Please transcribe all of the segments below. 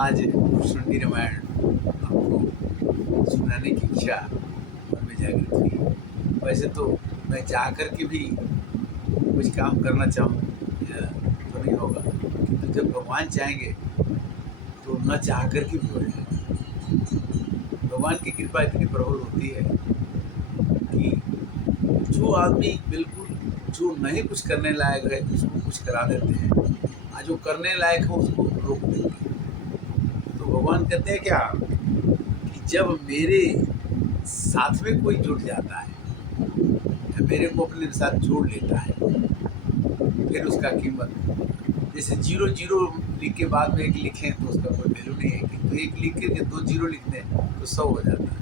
आज शुंडी रामायण आपको सुनाने की इच्छा मन में जागृत हुई। वैसे तो मैं चाह कर के भी कुछ काम करना चाहूँ तो नहीं होगा, किंतु जब भगवान चाहेंगे तो न चाह कर के भी हो जाएगा। भगवान की कृपा इतनी प्रबल होती है कि जो आदमी बिल्कुल जो नहीं कुछ करने लायक है उसको कुछ करा देते हैं, और जो करने लायक है उसको रोक देते हैं। तो भगवान कहते हैं क्या कि जब मेरे साथ में कोई जुड़ जाता है, मेरे को अपने साथ जोड़ लेता है, फिर उसका कीमत, जैसे 0 लिख के बाद में 1 लिखें तो उसका कोई वैल्यू नहीं है, किंतु 1 लिख के 2 0 लिख दें तो 100 हो जाता है।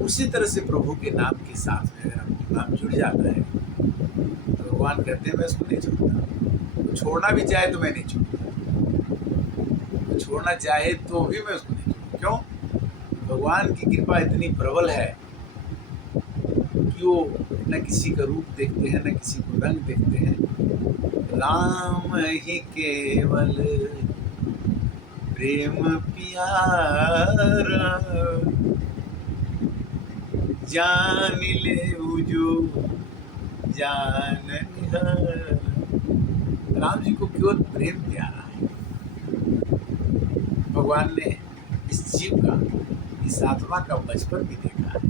उसी तरह से प्रभु के नाम के साथ में अगर आपका नाम जुड़ जाता है तो भगवान कहते हैं मैं उसको नहीं छोड़ता। वो छोड़ना भी चाहे तो मैं नहीं छोड़ता, वो छोड़ना चाहे तो भी मैं उसको नहीं छोड़ता। क्यों? भगवान की कृपा इतनी प्रबल है कि वो न किसी का रूप देखते हैं, न किसी को रंग देखते हैं। राम ही केवल प्रेम प्यारा, जान ले जो जान निहारा। राम जी को केवल प्रेम प्यारा है। भगवान ने इस जीव का, इस आत्मा का बचपन भी देखा है,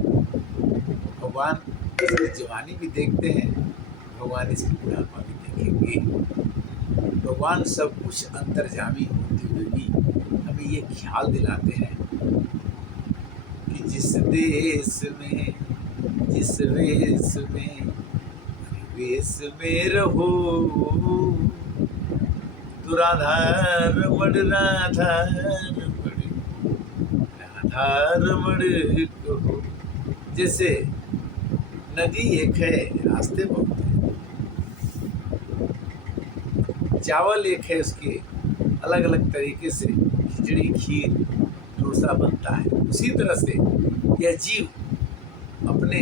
भगवान इसकी जवानी भी देखते हैं, भगवान इसकी बुढ़ापा भी देखेंगे। भगवान सब कुछ अंतर्जामी होते हुए भी हमें ये ख्याल दिलाते हैं कि जिस देश में, जिस वेश में, वेश में रहो, तो राधा रमण, राधा रमण, राधा रमण कहो। जैसे नदी एक है, रास्ते बहुत है, चावल एक है, उसके अलग अलग तरीके से खिचड़ी, खीर, डोसा बनता है। उसी तरह से यह जीव अपने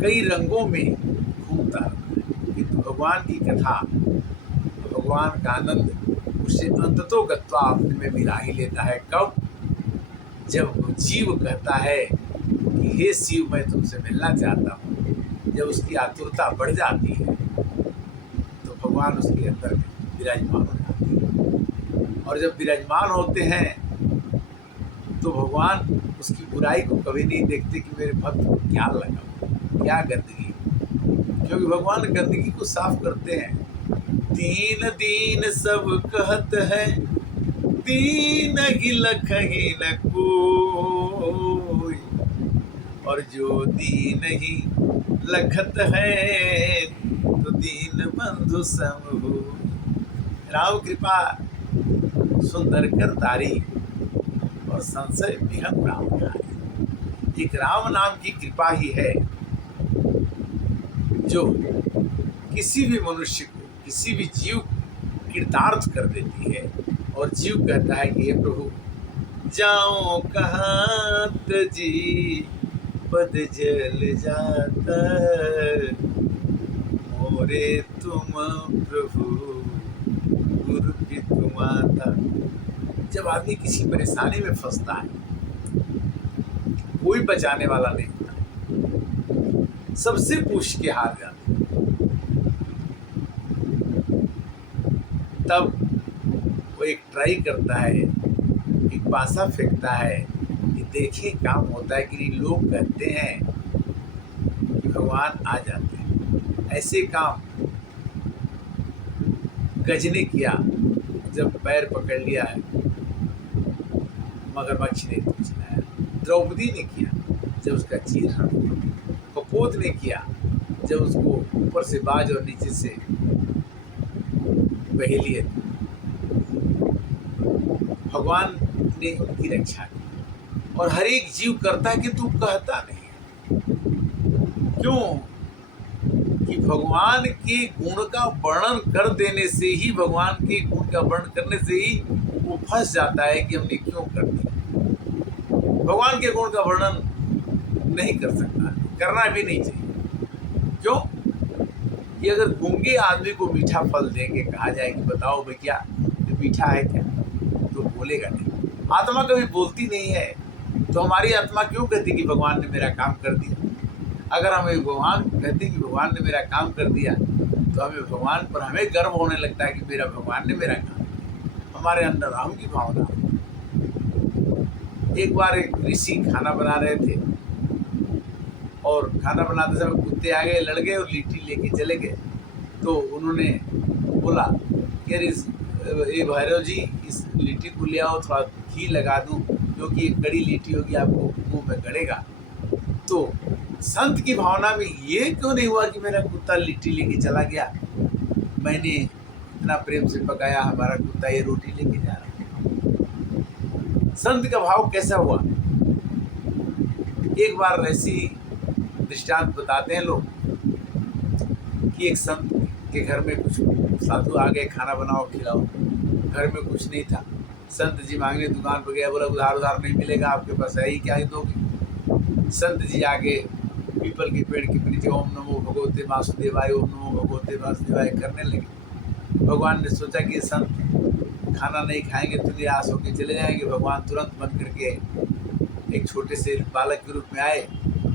कई रंगों में घूमता रहता है, किंतु भगवान की कथा, भगवान का आनंद उसे अंततो गत्वा अपने में मिला ही लेता है। कब? जब जीव कहता है कि हे शिव मैं तुमसे मिलना चाहता हूँ, जब उसकी आतुरता बढ़ जाती है तो भगवान उसके अंदर विराजमान हो जाते हैं। और जब विराजमान होते हैं तो भगवान उसकी बुराई को कभी नहीं देखते कि मेरे भक्त को क्या लगा, क्या गंदगी, क्योंकि भगवान गंदगी को साफ करते हैं। दीन दीन सब कहत है, दीन ही लखही न कोई, और जो दीन ही लखत है तो दीन बंधु सम हो। राम कृपा सुंदर कर तारी और संशय विहन राम नारी। एक राम नाम की कृपा ही है जो किसी भी मनुष्य को, किसी भी जीव कृतार्थ कर देती है। और जीव कहता है कि हे प्रभु जाओ कहाँ तजी पद जल जाता, मोरे तुम प्रभु गुरु की तुम आता। जब आदमी किसी परेशानी में फंसता है, कोई बचाने वाला नहीं होता, सबसे पूछ के हार जाता है, तब वो एक ट्राई करता है, एक पासा फेंकता है कि देखें काम होता है कि नहीं। लोग कहते हैं कि भगवान आ जाते हैं। ऐसे काम गज ने किया, जब पैर पकड़ लिया है मगरमच्छ ने तो चलाया। द्रौपदी ने किया जब उसका चीर हट हुआ। कपोत ने किया जब उसको ऊपर से बाज और नीचे से बहेलिए। भगवान ने उनकी रक्षा की। और हर एक जीव करता है कि तू कहता नहीं है। क्यों? कि भगवान के गुण का वर्णन कर देने से ही, भगवान के गुण का वर्णन करने से ही वो फंस जाता है कि हमने क्यों कर दिया। भगवान के गुण का वर्णन नहीं कर सकता, करना भी नहीं चाहिए। क्यों? कि अगर गूंगे आदमी को मीठा फल देंगे, कहा जाए कि बताओ भाई क्या ये मीठा है क्या, तो बोलेगा नहीं। आत्मा कभी बोलती नहीं है, तो हमारी आत्मा क्यों कहती कि भगवान ने मेरा काम कर दिया? अगर हमें भगवान कहते कि भगवान ने मेरा काम कर दिया, तो हमें भगवान पर हमें गर्व होने लगता है कि मेरा भगवान ने मेरा काम किया। हमारे अंदर अहम की भावना। एक बार एक ऋषि खाना बना रहे थे, और खाना बनाते समय कुत्ते आ गए, लड़ गए और लीटी लेके चले गए। तो उन्होंने बोला कि अरे ये भैरव जी, इस लीटी को ले आओ, थोड़ा घी लगा दूं, क्योंकि ये कड़ी लीटी होगी, आपको मुंह में गड़ेगा। तो संत की भावना में ये क्यों नहीं हुआ कि मेरा कुत्ता लिट्टी लेके चला गया, मैंने इतना प्रेम से पकाया, हमारा कुत्ता ये रोटी लेके जा रहा है। संत का भाव कैसा हुआ? एक बार ऐसी दृष्टांत बताते हैं लोग कि एक संत के घर में कुछ साधु आ गए, खाना बनाओ खिलाओ। घर में कुछ नहीं था। संत जी मांगने दुकान पर गया, बोला उधार उधार नहीं मिलेगा, आपके पास है ही क्या ही दोगे? संत जी आगे पीपल के पेड़ के नीचे ओम नमो भगवते वासुदेवाय, ओम नमो भगवते वासुदेवाय करने लगे। भगवान ने सोचा कि संत खाना नहीं खाएंगे तो निराश होकर चले जाएंगे। भगवान तुरंत बन करके एक छोटे से बालक के रूप में आए,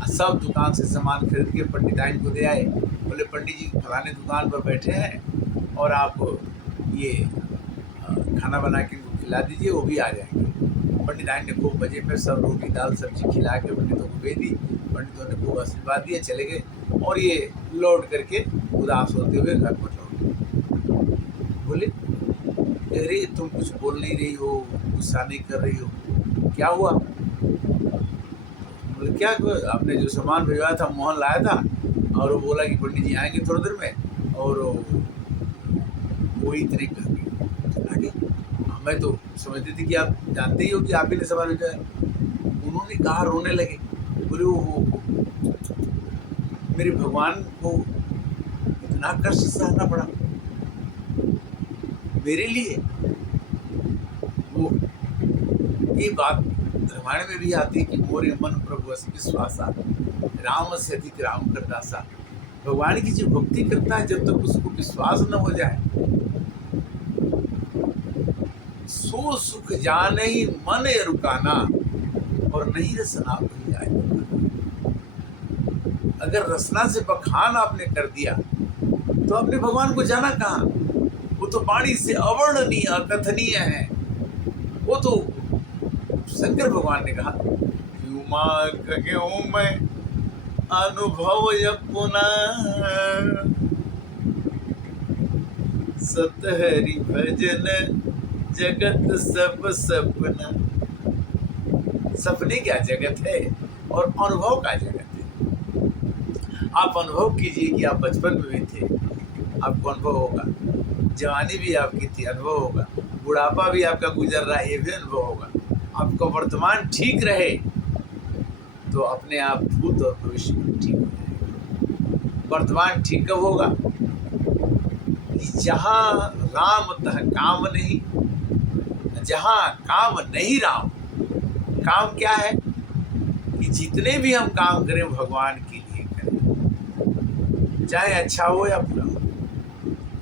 सब दुकान से सामान खरीद के पंडिताइन को दे आए। बोले पंडित जी फलाने दुकान पर बैठे हैं और आप ये खाना बना के खिला दीजिए, वो भी आ जाएंगे। पंडिताइन ने खूब मजे में सब रोटी दाल सब्जी खिला के पंडितों को दे दी। पंडितों ने खूब आशीर्वाद दिए, चले गए। और ये लौट करके उदास होते हुए घर पर लौट। बोले अरे तुम कुछ बोल नहीं रही हो, गुस्सा नहीं कर रही हो, क्या हुआ? बोले क्या, आपने जो सामान भिजवाया था, मोहन लाया था, और वो बोला कि पंडित जी आएंगे थोड़ी देर में, और वो इतने आगे। मैं तो समझती थी कि आप जानते ही हो कि आप ही ने सामान भिजवाया। उन्होंने कहा, रोने लगे। बोले वो मेरे भगवान को इतना कष्ट सहना पड़ा मेरे लिए। वो ये बात रामायण में भी आती है कि मोरे मन प्रभु विश्वासा, राम से अधिक राम कर दासा। भगवान की जो भक्ति करता है, जब तक उसको विश्वास न हो जाए, सो सुख जाने ही मन रुकाना, और नहीं रसना भूल जाए। अगर रसना से बखान आपने कर दिया, तो आपने भगवान को जाना कहाँ? वो तो वाणी से अवर्णनीय अकथनीय है। वो तो शंकर भगवान ने कहा, क्यों मांगूं मैं अनुभव अपना, सतहरि भजन जगत सब सपना। सपने क्या जगत है, और अनुभव का जगत है। आप अनुभव कीजिए कि आप बचपन में भी थे, आपको अनुभव होगा। जवानी भी आपकी थी, अनुभव होगा। बुढ़ापा भी आपका गुजर रहा है, ये भी अनुभव होगा। आपका वर्तमान ठीक रहे तो अपने आप भूत और भविष्य भी ठीक हो जाएगा। वर्तमान ठीक कब होगा? कि जहाँ राम तह काम नहीं, जहाँ काम नहीं राम। काम क्या है? कि जितने भी हम काम करें भगवान के लिए करें, चाहे अच्छा हो या बुरा हो।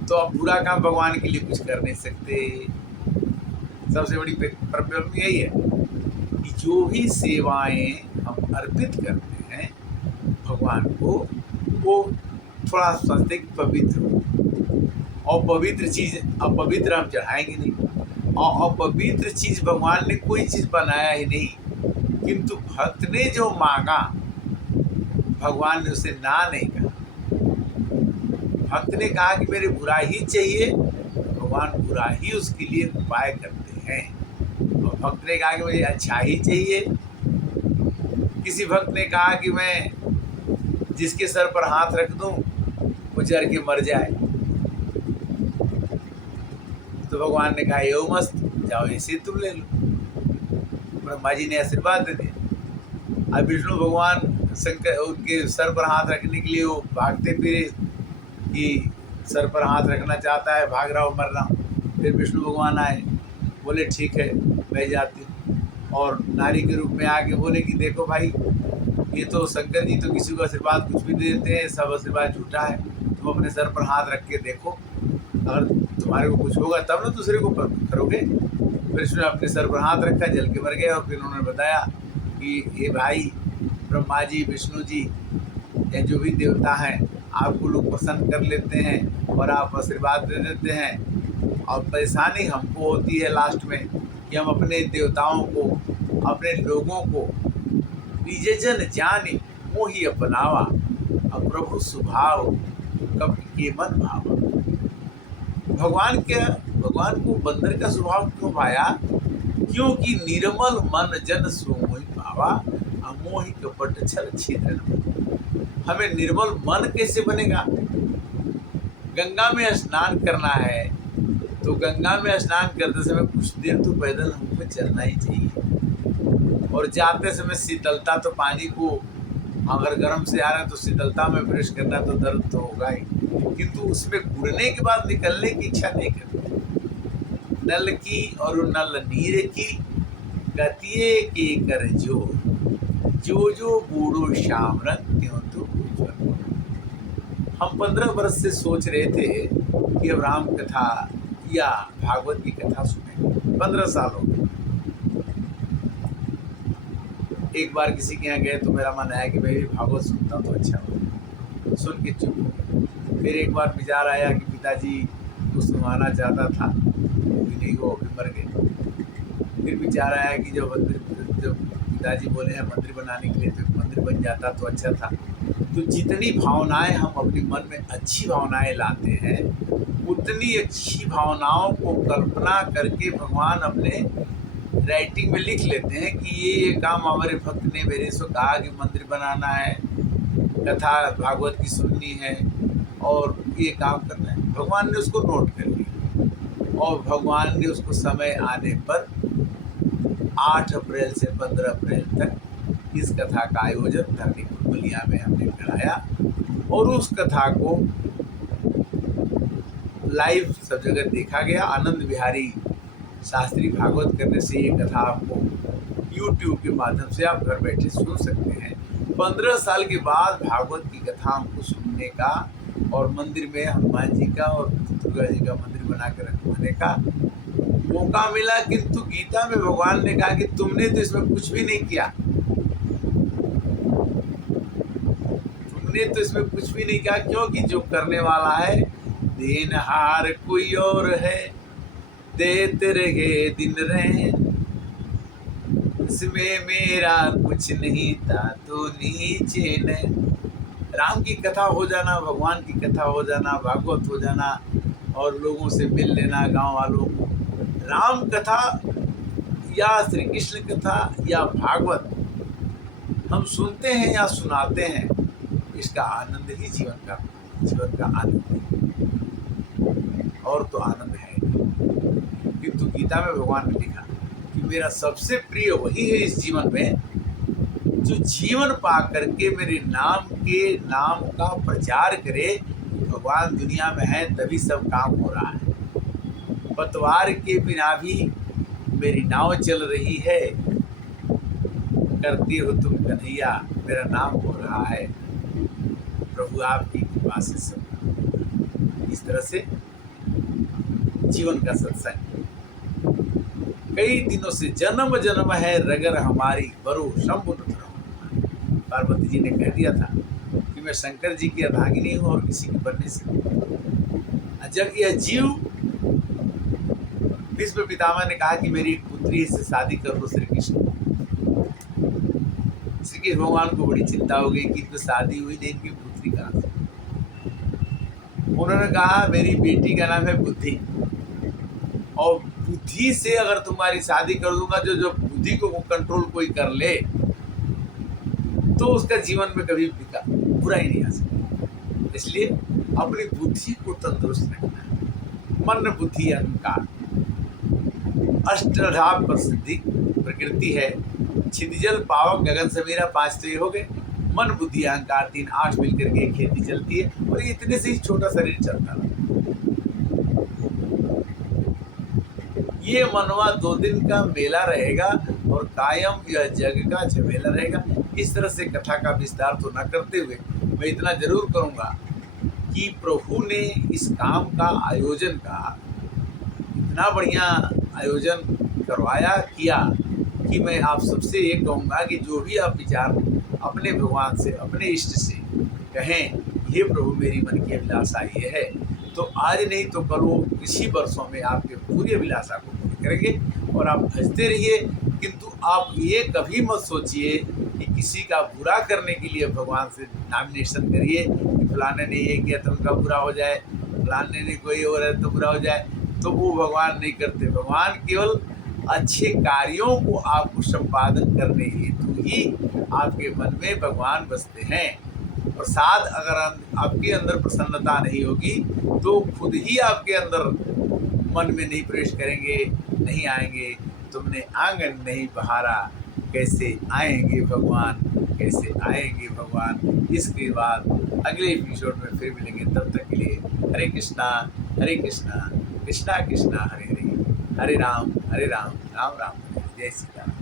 तो अब बुरा काम भगवान के लिए कुछ कर नहीं सकते। सबसे बड़ी प्रॉब्लम यही है कि जो भी सेवाएं हम अर्पित करते हैं भगवान को, वो थोड़ा सोचते कि पवित्र हो, और पवित्र चीज़ अपवित्र हम चढ़ाएंगे नहीं। और अपवित्र चीज़ भगवान ने कोई चीज़ बनाया ही नहीं, किंतु भक्त ने जो मांगा भगवान ने उसे ना नहीं कहा। भक्त ने कहा कि मेरे बुरा ही चाहिए, भगवान बुरा ही उसके लिए उपाय करते हैं। और भक्त ने कहा कि मुझे अच्छा ही चाहिए। किसी भक्त ने कहा कि मैं जिसके सर पर हाथ रख दूं वो जर के मर जाए, तो भगवान ने कहा यो मस्त, जाओ इसे तुम ले लो। ब्रह्मा जी ने आशीर्वाद दे दिया। अब विष्णु भगवान शंकर उनके सर पर हाथ रखने के लिए वो भागते फिरे कि सर पर हाथ रखना चाहता है, भाग रहा हो, मर रहा हूँ। फिर विष्णु भगवान आए, बोले ठीक है मैं जाती हूँ। और नारी के रूप में आके बोले कि देखो भाई, ये तो शंकर जी तो किसी को आशीर्वाद कुछ भी दे देते हैं, सब आशीर्वाद झूठा है। तुम अपने सर पर हाथ रख के देखो, अगर तुम्हारे को कुछ होगा तब ना दूसरे को करोगे। विष्णु ने अपने सर पर हाथ रखा, जल के मर गए। और फिर उन्होंने बताया कि हे भाई, ब्रह्मा जी, विष्णु जी या जो भी देवता हैं, आपको लोग पसंद कर लेते हैं और आप आशीर्वाद दे देते हैं, और परेशानी हमको होती है लास्ट में कि हम अपने देवताओं को, अपने लोगों को निज जन जाने मोहि अपनावा, अब प्रभु स्वभाव कब के मन भावा। भगवान को बंदर का स्वभाव क्यों पाया? क्योंकि निर्मल मन जन सो मोहि पावा, अमोहि कपट छल छिद्र। हमें निर्मल मन कैसे बनेगा? गंगा में स्नान करना है तो गंगा में स्नान करते समय कुछ देर तो पैदल हमको चलना ही चाहिए, और जाते समय शीतलता, तो पानी को अगर गर्म से आ रहा है तो शीतलता में प्रवेश करना, तो दर्द तो होगा ही, किंतु उसमें कूदने के बाद निकलने की इच्छा नहीं करती। नल की और नल नीर की गतिये के कर जो जो बूढ़ो श्याम रंग त्यों तो उज्ज्वल। हम 15 वर्ष से सोच रहे थे कि अब राम कथा या भागवत की कथा सुने। 15 साल हो गए। एक बार किसी के यहाँ गए तो मेरा मन आया कि मैं भी भागवत सुनता तो अच्छा हो, सुन के चुप हो गया। फिर एक बार विचार आया कि पिताजी को सुनवाना चाहता था, वो भी नहीं, वो भी मर गए। फिर विचार आया कि जब पिताजी बोले हैं मंदिर बनाने के लिए, तो मंदिर बन जाता तो अच्छा था। तो जितनी भावनाएं हम अपने मन में अच्छी भावनाएं लाते हैं, उतनी अच्छी भावनाओं को कल्पना करके भगवान अपने राइटिंग में लिख लेते हैं कि ये काम हमारे भक्त ने मेरे से कहा कि मंदिर बनाना है, कथा भागवत की सुननी है और ये काम करना है। भगवान ने उसको नोट कर लिया और भगवान ने उसको समय आने पर 8 अप्रैल से 15 अप्रैल तक इस कथा का आयोजन धरनी बलिया में हमने कराया, और उस कथा को लाइव सब जगह देखा गया। आनंद बिहारी शास्त्री भागवत करने से ये कथा आपको YouTube के माध्यम से आप घर बैठे सुन सकते हैं। 15 साल के बाद भागवत की कथा हमको सुनने का और मंदिर में हनुमान जी का और दुर्गा जी का मंदिर बना कर रखने का मौका मिला, किंतु गीता में भगवान ने कहा कि तुमने तो इसमें कुछ भी नहीं किया, तुमने तो इसमें कुछ भी नहीं किया, क्योंकि जो करने वाला है देनहार कोई और है, देते रहे दिन रहे, इसमें मेरा कुछ नहीं था तो नीचे न। राम की कथा हो जाना, भगवान की कथा हो जाना, भागवत हो जाना और लोगों से मिल लेना, गांव वालों को राम कथा या श्री कृष्ण कथा या भागवत हम सुनते हैं या सुनाते हैं, इसका आनंद ही जीवन का आनंद है, और तो आनंद है। किंतु गीता में भगवान ने लिखा कि मेरा सबसे प्रिय वही है इस जीवन में जो जीवन पा करके मेरे नाम का प्रचार करे। भगवान दुनिया में है तभी सब काम हो रहा है, पतवार के बिना भी मेरी नाव चल रही है, करते हो तुम कन्हैया मेरा नाम हो रहा है, प्रभु आपकी कृपा से सब। इस तरह से जीवन का सत्संग कई दिनों से जन्म जन्म है रगर हमारी बरो शंभु न धरो। पार्वती जी ने कह दिया था कि मैं शंकर जी की अर्धांगिनी हूँ और किसी की बनने से। जब यह जीव, विश्व पितामह ने कहा कि मेरी एक पुत्री से शादी कर लो श्री कृष्ण। श्री कृष्ण भगवान को बड़ी चिंता हो गई कि इनको शादी हुई नहीं, इनकी पुत्री कहाँ से। उन्होंने कहा मेरी बेटी का नाम है बुद्धि, और बुद्धि से अगर तुम्हारी शादी कर दूंगा, जो बुद्धि को कंट्रोल कोई कर ले तो उसका जीवन में कभी बुरा ही नहीं आ सकता। इसलिए अपनी बुद्धि को तंदुरुस्त रखना है। मन बुद्धि अहंकार अष्टधा प्रसिद्धि प्रकृति है, छिदिजल पावक गगन समीरा, 5 तो ये हो गए। मन बुद्धि अहंकार 3, 8 मिलकर के एक खेती चलती है, और ये इतने से ही छोटा शरीर चलता है। ये मनवा 2 दिन का मेला रहेगा और कायम यह जग का झमेला रहेगा। इस तरह से कथा का विस्तार तो न करते हुए मैं इतना जरूर करूँगा कि प्रभु ने इस काम का आयोजन का इतना बढ़िया आयोजन करवाया किया कि मैं आप सबसे ये कहूँगा कि जो भी आप विचार अपने भगवान से, अपने इष्ट से कहें, ये प्रभु मेरी मन की अभिलाषा ये है, तो आज नहीं तो कल वो इसी वर्षों में आपके पूरी अभिलाषा को पूरी करेंगे और आप भजते रहिए। किंतु आप ये कभी मत सोचिए कि किसी का बुरा करने के लिए भगवान से नॉमिनेशन करिए कि फलाने ने ये किया तो उनका बुरा हो जाए, फलाने ने कोई और है तो बुरा हो जाए। तो वो भगवान नहीं करते। भगवान केवल अच्छे कार्यों को आपको संपादन करने हेतु ही आपके मन में भगवान बसते हैं। प्रसाद अगर आपके अंदर प्रसन्नता नहीं होगी तो खुद ही आपके अंदर मन में नहीं प्रवेश करेंगे, नहीं आएंगे। तुमने आंगन नहीं बहारा, कैसे आएंगे भगवान, कैसे आएंगे भगवान। इसके बाद अगले एपिसोड में फिर मिलेंगे। तब तक के लिए हरे कृष्णा कृष्णा कृष्णा हरे हरे, हरे राम राम राम। जय श्री राम।